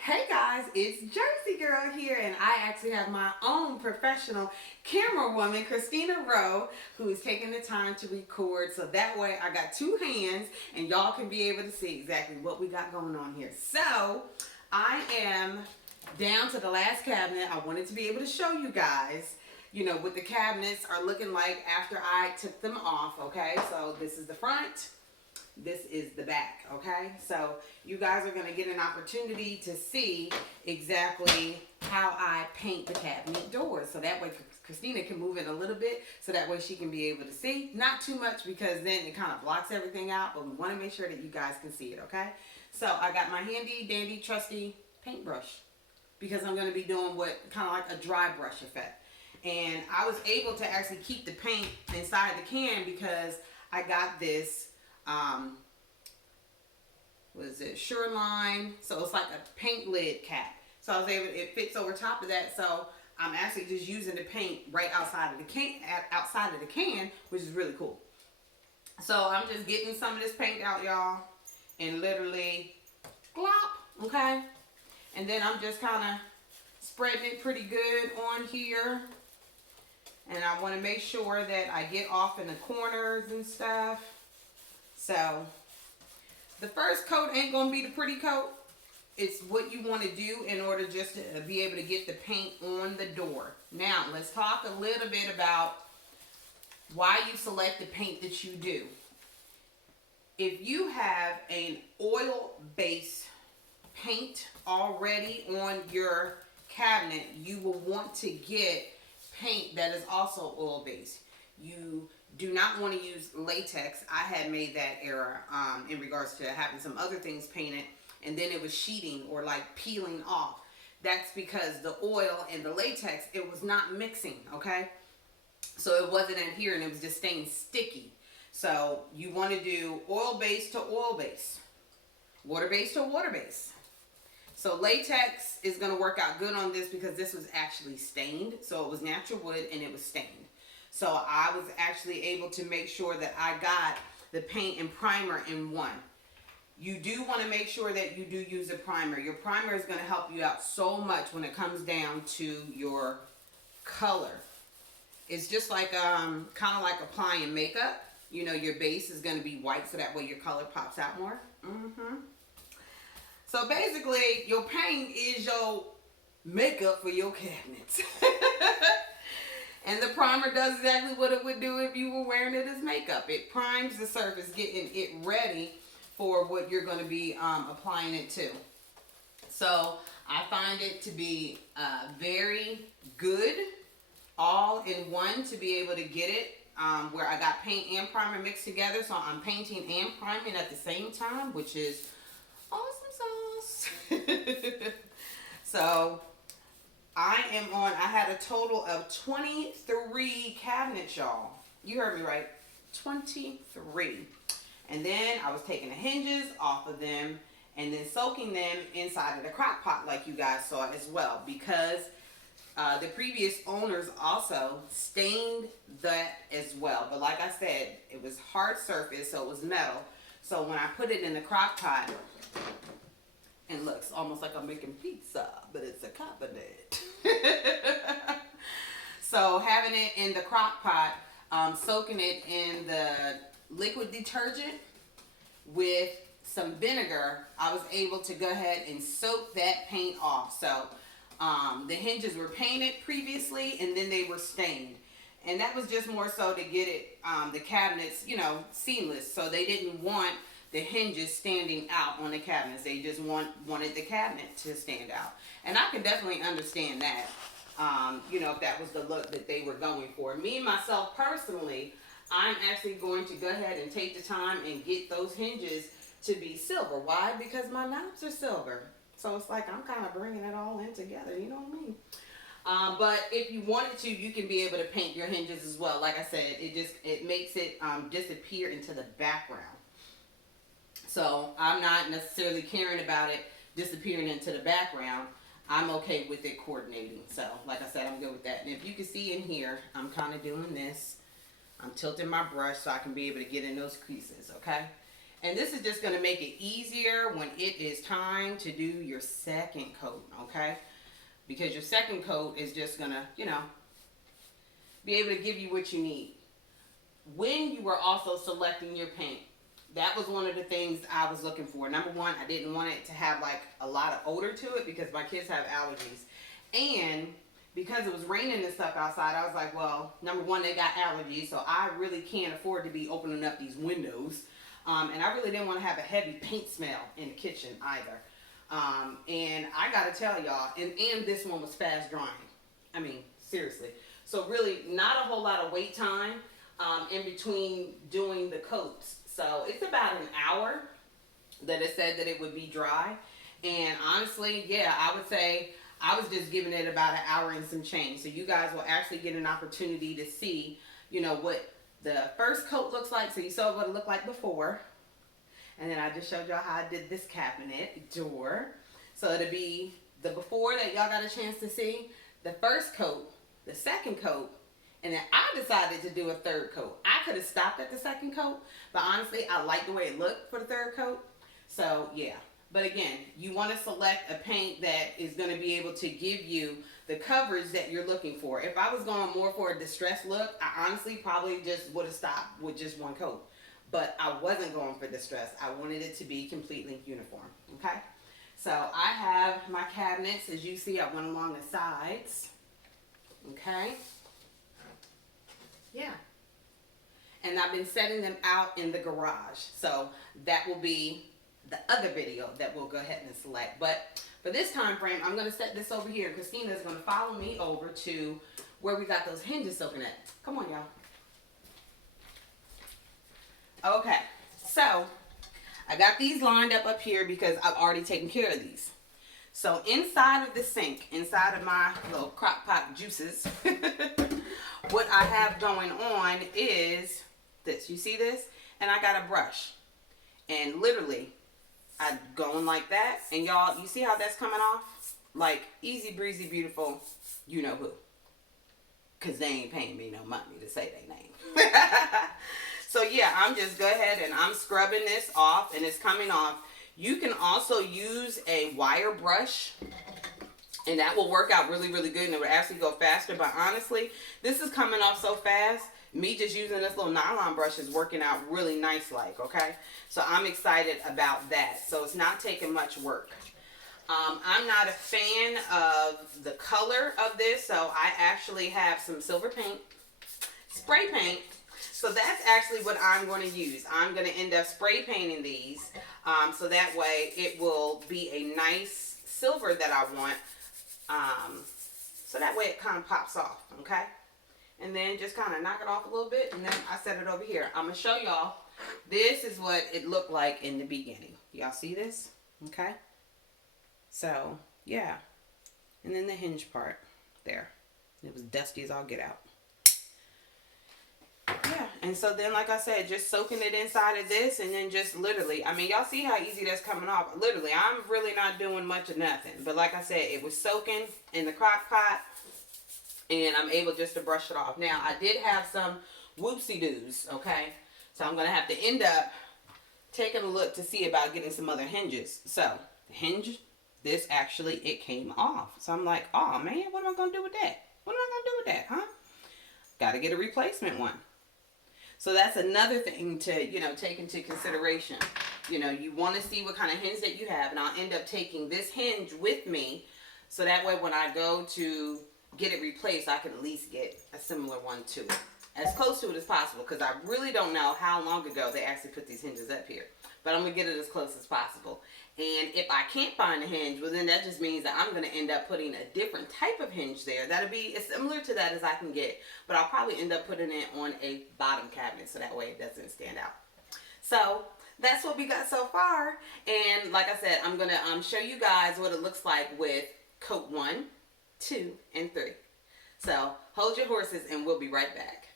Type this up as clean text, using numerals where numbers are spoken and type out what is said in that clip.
Hey guys, it's Jersey Girl here, and I actually have my own professional camera woman, Christina Rowe, who is taking the time to record. So that way, I got two hands, and y'all can be able to see exactly what we got going on here. So I am down to the last cabinet. I wanted to be able to show you guys, what the cabinets are looking like after I took them off. Okay, so this is the front. This is the back. Okay, so you guys are going to get an opportunity to see exactly how I paint the cabinet doors, so that way Christina can move it a little bit, so that way she can be able to see. Not too much, because then it kind of blocks everything out, but we want to make sure that you guys can see it. Okay, so I got my handy dandy trusty paintbrush, because I'm going to be doing what kind of like a dry brush effect. And I was able to actually keep the paint inside the can because I got this what is it, Shoreline, so it's like a paint lid cap, so I was able, it fits over top of that, so I'm actually just using the paint right outside of the can, which is really cool. So I'm just getting some of this paint out, y'all, and literally glop. Okay, and then I'm just kind of spreading it pretty good on here, and I want to make sure that I get off in the corners and stuff. So the first coat ain't going to be the pretty coat. It's what you want to do in order just to be able to get the paint on the door. Now, let's talk a little bit about why you select the paint that you do. If you have an oil-based paint already on your cabinet, you will want to get paint that is also oil-based. You do not want to use latex. I had made that error in regards to having some other things painted, and then it was sheeting or like peeling off. That's because the oil and the latex, it was not mixing, okay? So it wasn't adhering, it was just staying sticky. So you want to do oil-based to oil-based, water-based to water-based. So latex is going to work out good on this because this was actually stained. So it was natural wood and it was stained. So I was actually able to make sure that I got the paint and primer in one. You do want to make sure that you do use a primer. Your primer is going to help you out so much when it comes down to your color. It's just like kind of like applying makeup. You know, your base is going to be white, so that way your color pops out more. So basically, your paint is your makeup for your cabinets. And the primer does exactly what it would do if you were wearing it as makeup. It primes the surface, getting it ready for what you're going to be applying it to. So I find it to be very good, all in one, to be able to get it where I got paint and primer mixed together. So I'm painting and priming at the same time, which is awesome sauce. So I had a total of 23 cabinets, y'all. You heard me right. 23. And then I was taking the hinges off of them and then soaking them inside of the crock pot like you guys saw as well, because the previous owners also stained that as well. But like I said, it was hard surface, so it was metal. So when I put it in the crock pot, it looks almost like I'm making pizza, but it's a cabinet. So having it in the crock pot, soaking it in the liquid detergent with some vinegar, I was able to go ahead and soak that paint off. So the hinges were painted previously, and then they were stained. And that was just more so to get it, the cabinets, seamless. So they didn't want the hinges standing out on the cabinets. They just wanted the cabinet to stand out. And I can definitely understand that, if that was the look that they were going for. Me, myself, personally, I'm actually going to go ahead and take the time and get those hinges to be silver. Why? Because my knobs are silver. So it's like I'm kind of bringing it all in together, you know what I mean? But if you wanted to, you can be able to paint your hinges as well. Like I said, it makes it disappear into the background. So I'm not necessarily caring about it disappearing into the background. I'm okay with it coordinating. So like I said, I'm good with that. And if you can see in here, I'm kind of doing this. I'm tilting my brush so I can be able to get in those creases, okay? And this is just going to make it easier when it is time to do your second coat, okay? Because your second coat is just going to, you know, be able to give you what you need. When you were also selecting your paint, that was one of the things I was looking for. Number one, I didn't want it to have like a lot of odor to it because my kids have allergies. And because it was raining and stuff outside, I was like, well, number one, they got allergies, so I really can't afford to be opening up these windows. And I really didn't want to have a heavy paint smell in the kitchen either. And I got to tell y'all, and this one was fast drying. I mean, seriously. So really not a whole lot of wait time in between doing the coats. So it's about an hour that it said that it would be dry. And honestly, yeah, I would say I was just giving it about an hour and some change. So you guys will actually get an opportunity to see, you know, what the first coat looks like. So you saw what it looked like before. And then I just showed y'all how I did this cabinet door. So it'll be the before that y'all got a chance to see, the first coat, the second coat, and then I decided to do a third coat. I could have stopped at the second coat, but honestly, I like the way it looked for the third coat. So yeah, but again, you want to select a paint that is going to be able to give you the coverage that you're looking for. If I was going more for a distressed look, I honestly probably just would have stopped with just one coat. But I wasn't going for distress. I wanted it to be completely uniform, okay? So I have my cabinets. As you see, I went along the sides, okay? Yeah. And I've been setting them out in the garage. So that will be the other video that we'll go ahead and select. But for this time frame, I'm going to set this over here. Christina is going to follow me over to where we got those hinges soaking at. Come on, y'all. Okay, so I got these lined up here because I've already taken care of these. So inside of the sink, inside of my little crock pot juices, what I have going on is this. You see this? And I got a brush. And literally, I'm going like that. And y'all, you see how that's coming off? Like, easy breezy, beautiful, you know who. Because they ain't paying me no money to say their name. So yeah, I'm just go ahead and I'm scrubbing this off and it's coming off. You can also use a wire brush and that will work out really, really good and it will actually go faster. But honestly, this is coming off so fast. Me just using this little nylon brush is working out really nice like, okay? So I'm excited about that. So it's not taking much work. I'm not a fan of the color of this. So I actually have some silver paint, spray paint. So that's actually what I'm going to use. I'm going to end up spray painting these so that way it will be a nice silver that I want. So that way it kind of pops off, okay? And then just kind of knock it off a little bit and then I set it over here. I'm going to show y'all. This is what it looked like in the beginning. Y'all see this? Okay? So, yeah. And then the hinge part there. It was dusty as all get out. Yeah, and so then, like I said, just soaking it inside of this and then just literally, I mean, y'all see how easy that's coming off. Literally, I'm really not doing much of nothing. But like I said, it was soaking in the crock pot and I'm able just to brush it off. Now, I did have some whoopsie-doos, okay? So I'm going to have to end up taking a look to see about getting some other hinges. So, the hinge, this actually, it came off. So I'm like, oh man, what am I going to do with that? What am I going to do with that, huh? Got to get a replacement one. So that's another thing to, you know, take into consideration. You know, you want to see what kind of hinge that you have. And I'll end up taking this hinge with me. So that way when I go to get it replaced, I can at least get a similar one to it. As close to it as possible. Because I really don't know how long ago they actually put these hinges up here. But I'm going to get it as close as possible. And if I can't find a hinge, well then that just means that I'm going to end up putting a different type of hinge there. That'll be as similar to that as I can get. But I'll probably end up putting it on a bottom cabinet so that way it doesn't stand out. So that's what we got so far. And like I said, I'm going to show you guys what it looks like with coat 1, 2, and 3. So hold your horses and we'll be right back.